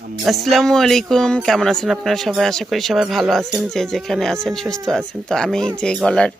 আসসালামু আলাইকুম। কেমন আছেন আপনারা সবাই? আশা করি সবাই ভালো আছেন, যে যেখানে আছেন, সুস্থ আছেন। তো আমি যে গলার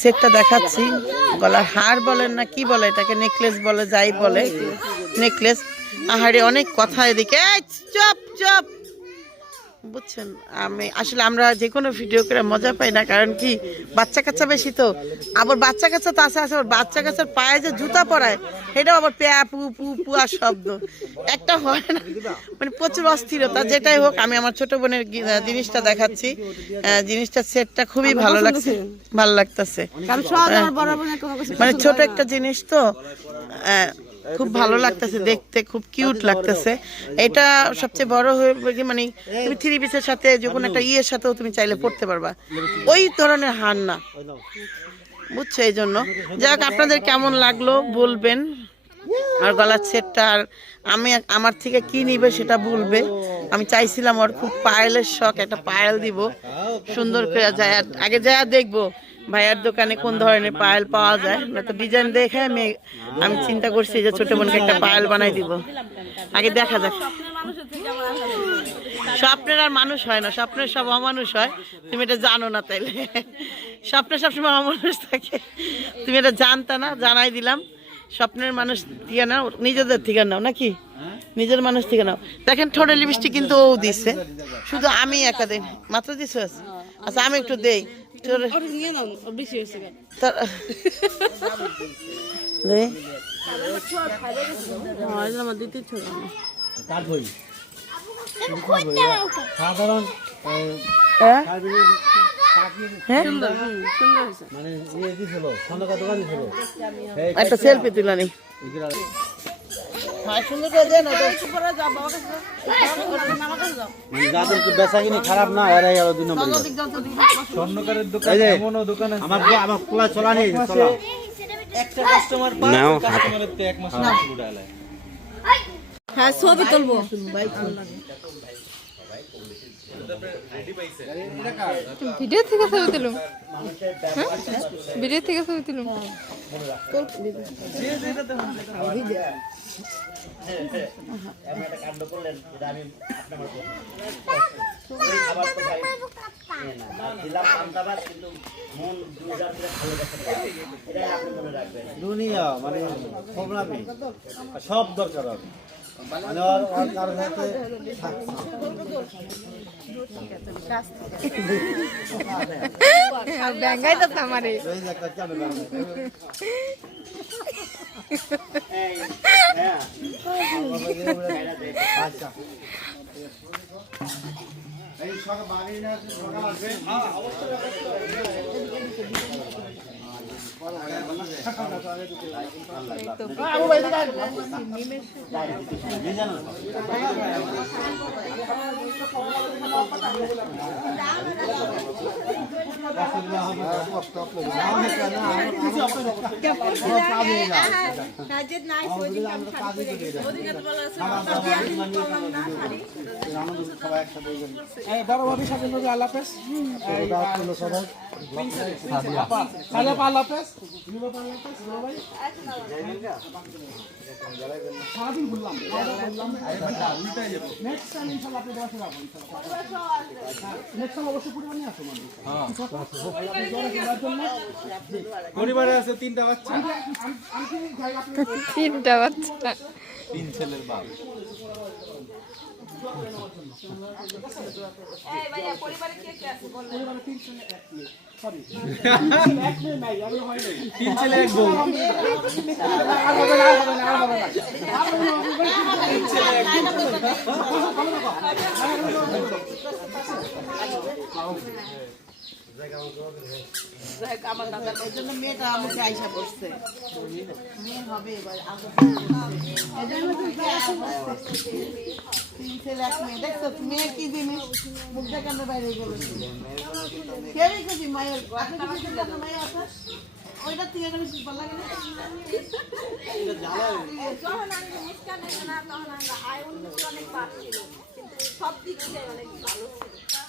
সেটটা দেখাচ্ছি। গলার হার বলেন না, কি বলে এটাকে? নেকলেস বলে, যাই বলে। নেকলেস। আহারে, অনেক কথা এদিকে। চুপ চুপ। বুঝছেন? আমি আসলে আমরা যে কোনো ভিডিও করে মজা পাই না কারণ কি বাচ্চা কাচ্চা বেশি তো। আবার বাচ্চা কাচ্চা তো আছে আছে আবার বাচ্চা কাচ্চার পায়ে যে জুতা পরায় সেটাও আবার প্যা পু পু পুয়া শব্দ। একটা হয় না মানে প্রচুর অস্থিরতা যেটাই হোক আমি আমার ছোট বোনের জিনিসটা দেখাচ্ছি। জিনিসটা সেটটা খুবই ভালো লাগছে ভালো লাগতেছে। মানে ছোট একটা জিনিস তো আহ, খুব ভালো লাগতেছে, দেখতে খুব কিউট লাগতেছে। এটা সবচেয়ে বড় হয়ে মানে তুমি থ্রি পিসের সাথে যখন একটা ইয়ের সাথেও তুমি চাইলে পড়তে পারবা। ওই ধরনের হার না। বুঝছ এই জন্য? যাই হোক আপনাদের কেমন লাগল বলবেন। আর গলার সেটটা আর আমি আমার থেকে কি নিবে সেটা বলবে। আমি চাইছিলাম ওর খুব পায়েলের শখ, একটা পায়েল দিব। সুন্দর করে যায়, আগে যায় দেখব। ভাইয়ার দোকানে কোন ধরনের পায়েল পাওয়া যায়? না তো ডিজাইন দেখে আমি আমি চিন্তা করছি যে ছোট বোনকে একটা পায়েল বানাই দিব। আগে দেখা যাক। স্বপ্নের আর মানুষ হয় না, স্বপ্নের সব অমানুষ হয়। তুমি এটা জানো না তাইলে। স্বপ্নে সবসময় অমানুষ থাকে। তুমি এটা জানতা না, জানাই দিলাম। স্বপ্নের মানুষ থেকে নাও, নিজেদের থেকে নাও, নাকি? নিজের মানুষ থেকে নাও। দেখেন ঠোঁটে লিপস্টিক কিন্তু ও দিচ্ছে শুধু আমি একা দিই মাত্র দিছিস আচ্ছা আমি একটু দেই। হ্যাঁ, সাধারণ হ্যাঁ? মানে ইয়ে একটা সেলফি তুলে যাদের বেচা কিনে খারাপ না? এরাই আরও দুই নম্বর ওদিক যাও, ওদিক যাও, বসো। স্বর্ণকারের দোকান এমনও দোকান আমার আমার পোলা চলা নেই চলা। একটা কাস্টমার পায় কাস্টমারের তো এক মাস উড়ালায় হ্যাঁ ছবি তুলবো। ভিডিও থেকে ছবি তুলুম। হ্যাঁ? ভিডিও থেকে ছবি তুলুম। দুনিয়া মানে সব দরকার ওর। ব্যাঙ্গাই তো আমারে এই সকাল বাড়ি না সকাল আসবে। সবাই একসাথে বড় সাথে আল্লাহ হাফেজ। সবাই সাজাব হাফেজ নুরুল ভাই। সারাদিন ঘুরলাম। নেক্সট টাইম আপনাদের বাসে যাব নেক্সট টাইম অবশ্যই পরিবার নিয়ে আসো মানে। পরিবারে আছে তিনটা বাচ্চা। আমি কি ভাই আপনি তিনটা বাচ্চা। তিন ছেলের বাপ। আমার দাদার এই জন্য মেয়েটা আমাকে আইসা পড়ছে মেয়ে হবে এবার আগে ছেলে এক মেয়ে, দেখছ? মেয়ে কি জিনিস? মুখটা কেন বাইরে গেল? কে রেখেছি মায়ের মায়ের ওইটা থেকে গেলে ভালো লাগে না সব দিক থেকে অনেক ভালো?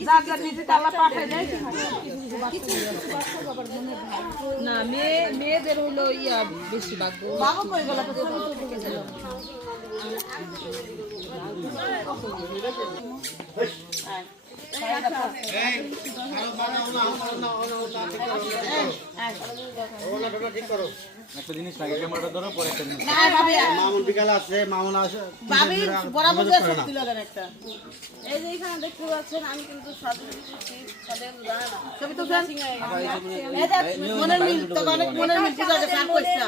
যা যা নিজে তালা পাঠাই দেয় না মেয়ে মেয়েদের হলো ইয়া বেশি ভাগ্য। বাবা কই গেল? একটা জিনিস লাগে ক্যামেরাটা ধরো পরে একটা জিনিস। মামুন বিকাল আছে মামুন আসে বরাবর দিয়ে শক্তি লাগান একটা। এই যে এখানে দেখতে পাচ্ছেন আমি কিন্তু সাধু দিচ্ছি সাথে জানা না। ছবি তো দেন মনের মিল তোকে অনেক মনের মিল বুঝা গেছে আর কইস না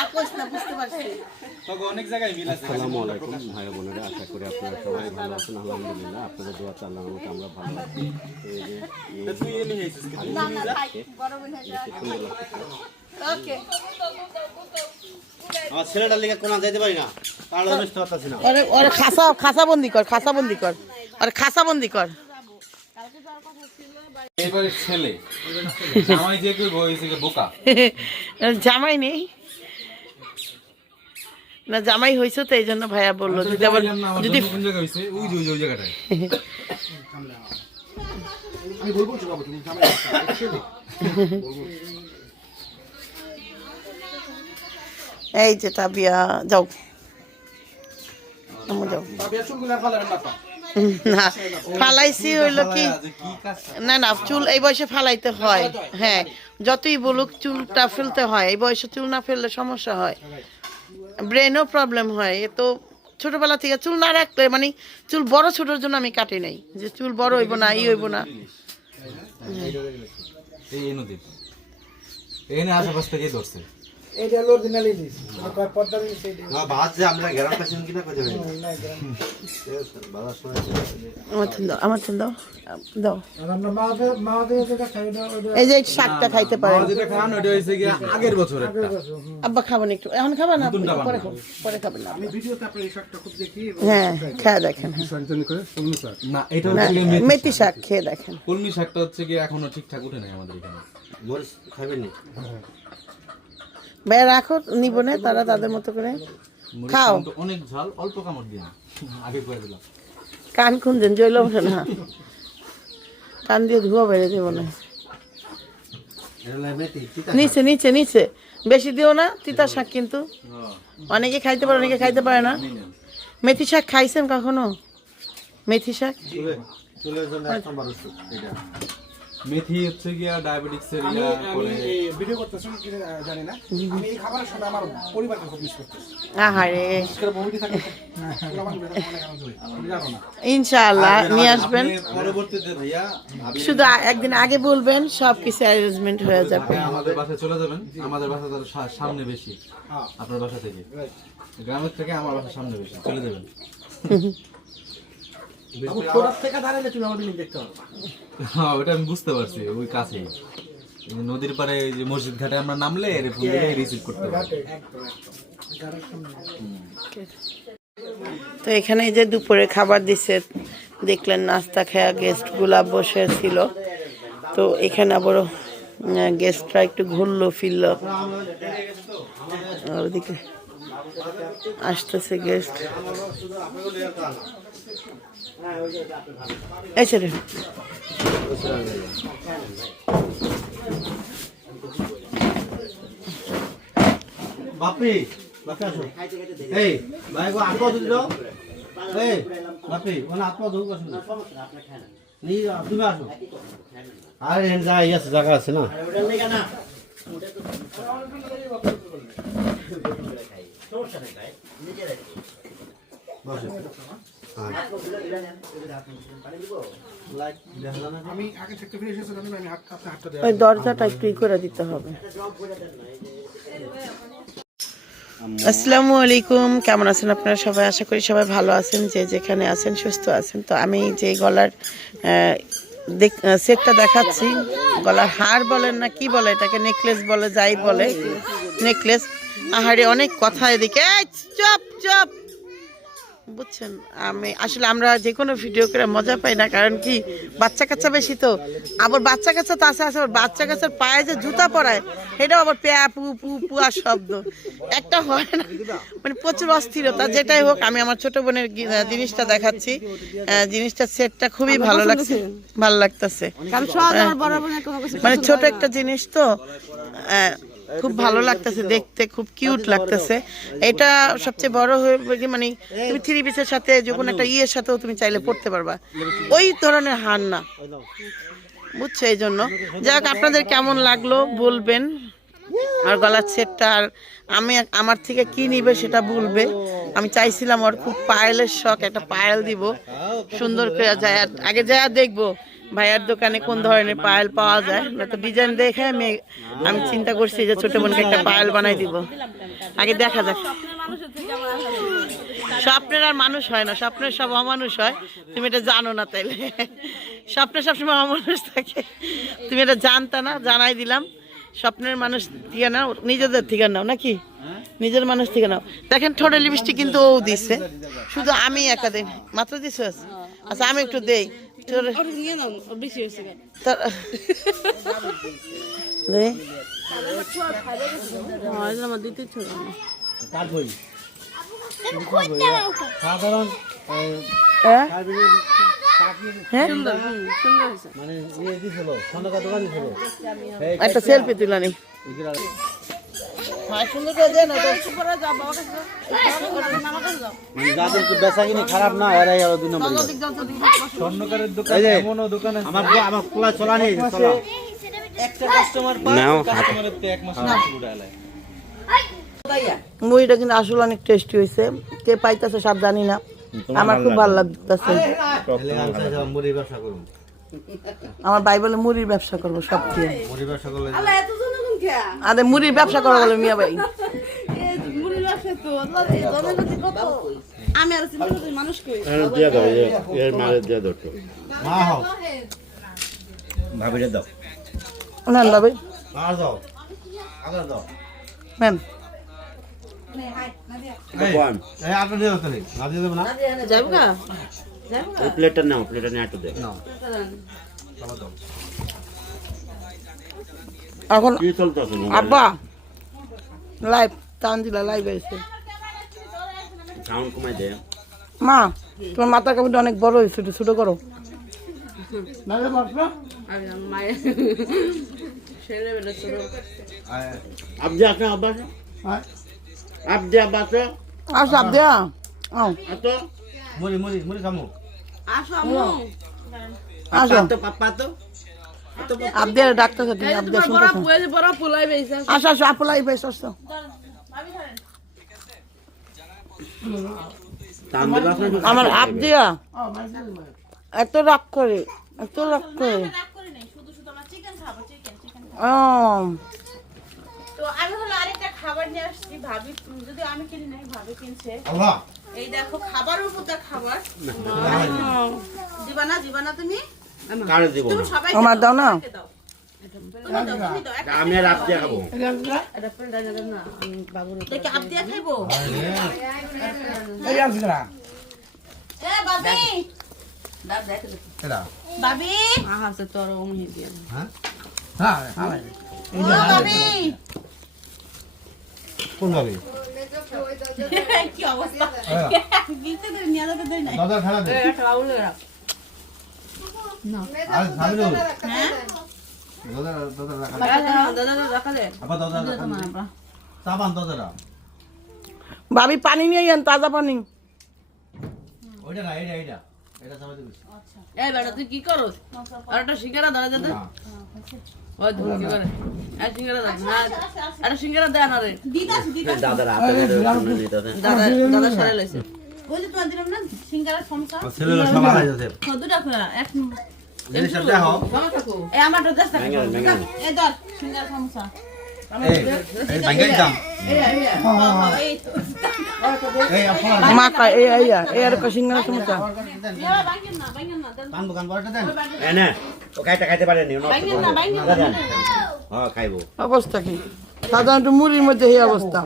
আর কইস না বুঝতে পারছি। অনেক জায়গায় মিল আছে। আসসালামু আলাইকুম ভাই বোনেরা আশা করি আপনারা সবাই ভালো আছেন। আলহামদুলিল্লাহ আপনাদের দোয়া আল্লাহ আমরা ভালো আছি এই যে এই তুই এনে হয়েছিস কিন্তু। না না ভাই বড় বোন হয়েছে ওকে আমার ছেলেটার লিগে কোনা যেতে পারি না। কারণ বুঝতে পারতাছি না। ওরে ওরে খাসা খাসা বন্দি কর খাসা বন্দি কর। ওরে খাসা বন্দি কর। এবারে ছেলে। জামাই যে কেউ হয়েছে বোকা। জামাই নেই। না জামাই হয়েছে তো এই জন্য ভাইয়া বলল যদি আবার যদি আমি বলব তুমি ঝামেলা এই যে তাবিয়া যাও। আমু যাও। না ফালাইছি হইল কি? না না চুল এই বয়সে ফালাইতে হয়। হ্যাঁ যতই বলুক চুলটা ফেলতে হয় এই বয়সে চুল না ফেললে সমস্যা হয়। ব্রেনও প্রবলেম হয় এ তো ছোটবেলা থেকে চুল না রাখলে মানে চুল বড় ছোটোর জন্য আমি কাটি নাই। যে চুল বড় হইব না, ই হইব না। এই এই নদীর এখানে আশেপাশ থেকেই ধরছে। হলো অরিজিনাল ইলিশ ইলিশ এইটা। না বাদ যে আমরা গ্রাম কিনা বাজার সময় আমার আমার দাও দাও। আর আমরা মাদের মাদের যেটা খাই ওইটা এই যে এই শাকটা খাইতে পারেন। যেটা খান ওটা হয়েছে কি আগের বছর একটা আব্বা খাবেন একটু। এখন খাবেন না পরে পরে খাবেন আমি ভিডিওতে আপনার এই শাকটা খুব দেখি হ্যাঁ খেয়ে দেখেন হ্যাঁ। করে সবুজ শাক? না এটা হচ্ছে মেথি শাক খেয়ে দেখেন। কলমি শাকটা হচ্ছে কি এখনও ঠিকঠাক উঠে নাই আমাদের এখানে। মরিচ খাবেন নি ভাইয়া রাখো নিব না তারা তাদের মতো করে। খাও। অনেক ঝাল অল্প কামড় দিয়ে না। আগে করে দিলাম। কান খুঁজছেন জৈল না। কান দিয়ে ধোয়া বেড়ে দেবো না। নিচে নিচে নিচে। বেশি দিও না তিতা শাক কিন্তু। অনেকে খাইতে পারে অনেকে খাইতে পারে না। মেথি শাক খাইছেন কখনো? মেথি শাক? মেথি হচ্ছে গিয়া ডায়াবেটিক্সের আমি ইয়া আমি করে এই ভিডিও করতেছি কি জানি না। আমি এই খাবারের সময় আমার পরিবারকে খুব মিস করতেছি। আহারে। হয়। না। ইনশাআল্লাহ নিয়ে আসবেন। পরবর্তীতে ভাইয়া ভাবি শুধু একদিন আগে বলবেন সব কিছু অ্যারেঞ্জমেন্ট হয়ে যাবে। আমাদের বাসায় চলে যাবেন। আমাদের বাসা তার সামনে বেশি। হ্যাঁ। আপনার বাসা থেকে। গ্রামের থেকে আমার বাসা সামনে বেশি। চলে যাবেন। বাবু ছোটার থেকে দাঁড়ালে তুমি আমার বিল্ডিং দেখতে পারো হ্যাঁ ওটা আমি বুঝতে পারছি ওই কাছেই নদীর এই যে মসজিদ ঘাটে আমরা নামলে এর রিসিভ করতে পারি তো এখানে যে দুপুরে খাবার দিছে দেখলেন নাস্তা খায়া গেস্টগুলা বসে ছিল। তো এখানে আবার গেস্টরা একটু ঘুরলো ফিরলো। আর ওদিকে আসতেছে গেস্ট এসে রে বাপি বাপি আসো। এই ভাই গো আত্মা দিল এই, বাপি ওনা আত্মা ধুক আসো তুমি আসো। আরে এন যা আছে, জায়গা আছে না। বসো। হ্যাঁ। লাইট ওই দরজাটা একটু করে দিতে হবে। আসসালামু আলাইকুম কেমন আছেন আপনারা সবাই? আশা করি সবাই ভালো আছেন যে যেখানে আছেন সুস্থ আছেন। তো আমি যে গলার সেটটা দেখাচ্ছি। গলার হার বলেন না কি বলে এটাকে? নেকলেস বলে যাই বলে। নেকলেস। আহারে অনেক কথা এদিকে। চুপ চুপ। বুঝছেন? আমি আসলে আমরা যে কোনো ভিডিও করে মজা পাই না কারণ কি বাচ্চা কাচ্চা বেশি তো। আবার বাচ্চা কাচ্চা তো আছে আছে আবার বাচ্চা কাচ্চার পায়ে যে জুতা পরায় সেটাও আবার প্যা পু পু পুয়া শব্দ। একটা হয় না মানে প্রচুর অস্থিরতা যেটাই হোক আমি আমার ছোট বোনের জিনিসটা দেখাচ্ছি। জিনিসটা সেটটা খুবই ভালো লাগছে ভালো লাগতেছে। মানে ছোট একটা জিনিস তো আহ, খুব ভালো লাগতেছে, দেখতে খুব কিউট লাগতেছে। এটা সবচেয়ে বড় হয়ে মানে তুমি থ্রি পিসের সাথে যখন একটা ইয়ের সাথেও তুমি চাইলে পড়তে পারবা। ওই ধরনের হার না। বুঝছ এই জন্য? যাক, আপনাদের কেমন লাগল বলবেন। আর গলার সেটটা আর আমি আমার থেকে কি নিবে সেটা বলবে। আমি চাইছিলাম ওর খুব পায়েলের শখ, একটা পায়েল দিব। সুন্দর করে যায় আগে যায় দেখব। ভাইয়ার দোকানে কোন ধরনের পায়েল পাওয়া যায়? না তো ডিজাইন দেখে আমি আমি চিন্তা করছি যে ছোট বোনকে একটা পায়েল বানাই দিব। আগে দেখা যাক। স্বপ্নের আর মানুষ হয় না, স্বপ্নের সব অমানুষ হয়। তুমি এটা জানো না তাইলে। স্বপ্নে সবসময় অমানুষ থাকে। তুমি এটা জানতা না, জানাই দিলাম। স্বপ্নের মানুষ থেকে নিজেদের থেকে নাও, নাকি? নিজের মানুষ থেকে নাও। দেখেন ঠোঁটে লিপস্টিক কিন্তু ও দিচ্ছে শুধু আমি একা দিই। মাত্র দিছিস আচ্ছা আমি একটু দেই। সাধারণ হ্যাঁ? হ্যাঁ? মানে ইয়ে একটা সেলফি তুলে খারাপ না এরাই আরও দুই নম্বর স্বর্ণকারের দোকান এমনও দোকান আমার আমার খোলা চলা নেই চলা। একটা কাস্টমার কাস্টমারের তো এক মাস উড়ালায় মুড়িটা কিন্তু আসলে অনেক টেস্টি হয়েছে। কে পাইতেছে সব জানি না। আমার খুব ভালো লাগতেছে। ব্যবসা করুন। আমার ভাই বলে মুড়ির ব্যবসা করব সব দিয়ে। মুড়ির ব্যবসা করলে আরে মুড়ির ব্যবসা করব বলে মিয়া ভাই। আমি আর চিন্তা করছি মানুষ কই? দিয়ে দাও এর মারে দিয়ে দাও মা হও। ভাবিরে দাও। নেন ভাবি। আর দাও দাও। নেন। এই, এই আগে দিয়ে দাও তাহলে। না? দিয়ে দেবো না ওই প্লেটটা নাও প্লেটটা নিয়ে দে। এখন আব্বা লাইভ তানজিলা লাইভ দে। মা তোমার মাথার কাপড়টা অনেক বড় হয়েছে একটু ছোট করো। আব্বাস আসো আব দেয়া আও। এত মুড়ি মুড়ি মুড়ি খামো। আসো আসো। তো পাপা তো? আব দেয়া ডাক্তার সাথে আব দেয়া শুনতেছো বড় পোলাই বেইছে আসো। আসো আপু লাইভ আসো। আমার আব দেয়া এত রাগ করে এত রাগ করে। রাগ করি নাই শুধু শুধু আমরা চিকেন খাব চিকেন চিকেন ও। তো আমি হলো আরেকটা খাবার নিয়ে আসছি ভাবি যদি আমি কিনি নাই ভাবি কিনছে। এই দেখো খাবারের উপর খাবার। দিবা না দিবা না তুমি? কারে দিব আমার দাও না? আমি আর আপ দিয়ে খাব হ্যাঁ? হ্যাঁ কোন ভাবি কি অবস্থা? নাই দাদা খানা দে। ভাবি দাদা দাদা দাদা দাদা পানি নিয়ে আন তাজা পানি। ওইটা না এইটা এইটা। এটা চাপা দিবি। এই বেটা তুই কি করস? আর একটা সিঙ্গারা ধরে দে ওই ধুর কি করে? না। একটা সিঙ্গারা দে না রে। দিদাস দিদাস দাদার হাতে ধরে শুনে নিতে দে দাদা দাদা সারা লাইছে। ওই যে তোমার দিলাম না সিঙ্গারা সমসা ছেলেরা সব আড়াই যাচ্ছে দুটা খোলা এক জিনিসটা দেখো বাবা থাকো এই আমার তো দশটা এই ধর সিঙ্গারা সমস্যা ইয়া বাইঙ্গেন না বাইঙ্গেন না দেন কান দোকান বড়টা দেন এনে ও খাইতে খাইতে পারে নি নষ্ট বাইঙ্গেন করে না বাইঙ্গেন না দেন হ্যাঁ খাইবো অবস্থা কি সাধারণত মুড়ির মধ্যে এই অবস্থা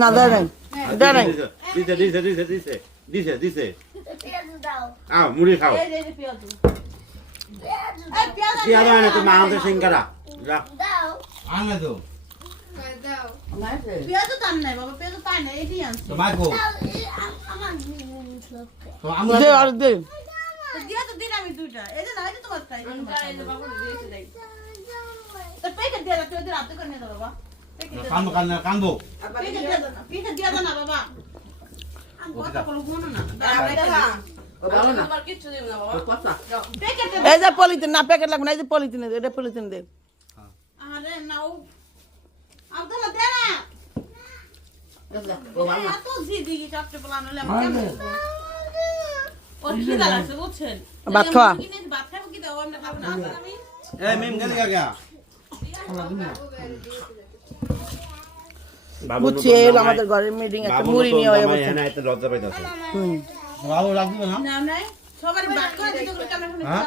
না দেয় নাই দেয় নাই দিছে দিছে দিছে দিছে দিছে দিছে। আও মুড়ি খাও। পেঁয়াজ পেঁয়াজ না তুমি আমাদের সিঙ্গারা। যা। দাও। তো দে আর দে। দিয়া তো দিন আমি দুইটা। এই যে না এই যে তোমার তাই এই যে বাবা দিয়েছে দেই তো প্যাকেট দিয়ে দাও তুই করে নিয়ে দাও বাবা। প্যাকেট দিয়ে দাও কান্দো কান্দো কান্দো। প্যাকেট দিয়ে দাও না বাবা এই যে পলিথিন না প্যাকেট লাগবে না এই যে পলিথিন এটা পলিথিন দে। আরে নাও দে না ভাত খাওয়া? ভাত খাব কি দাও আমরা খাব না আমি এই মিম গেলি গা বুঝছি এই হলো আমাদের ঘরের মিটিং একটা মুড়ি নিয়ে হয়ে বসে লজ্জা পাইতাছে। হুম। ভালো লাগবে না? না সবার কেমন